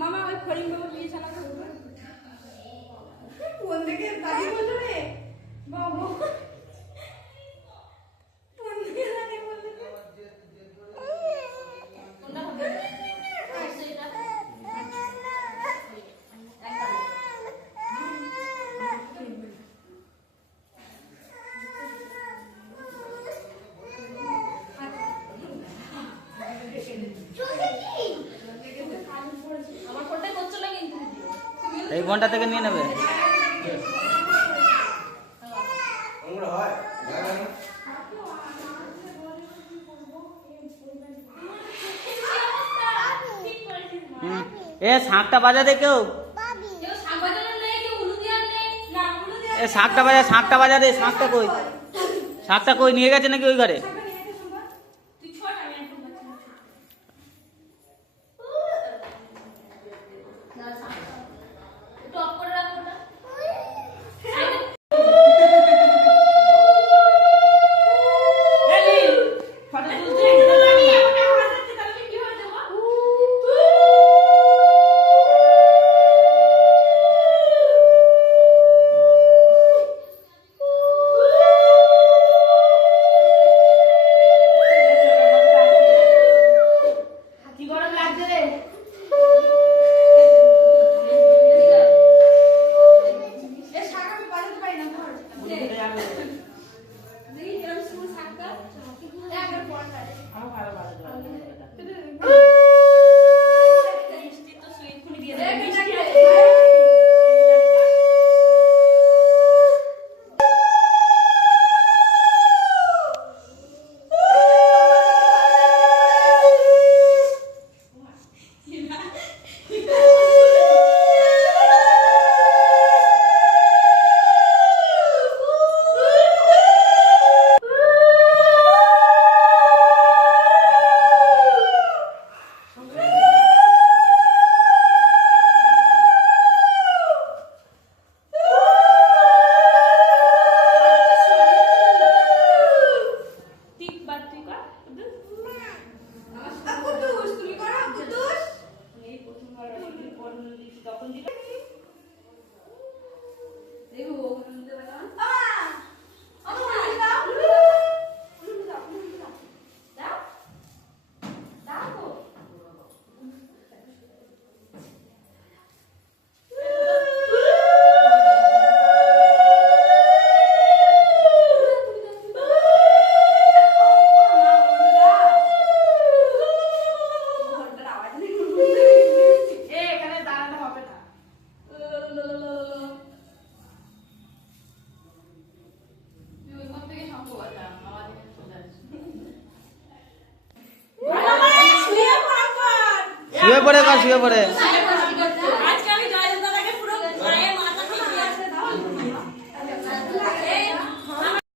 মামা ওই ফরিম বাবু বিয়ে হবে কোন দিকে? দাদি বলল? রে বাবু। এই ফোনটা থেকে নিয়ে নেবে? এ শাঁখটা বাজা দে কেউ। এ শাঁখটা বাজা শাঁখটা বাজা দে শাঁখটা কই? শাঁখটা কই, নিয়ে গেছে নাকি ওই ঘরে? कर क्या कर फ़ोन कर। आओ खाना खा लो 그런 분들도 있어. শুয়ে পড়ে কর শুয়ে পড়ে।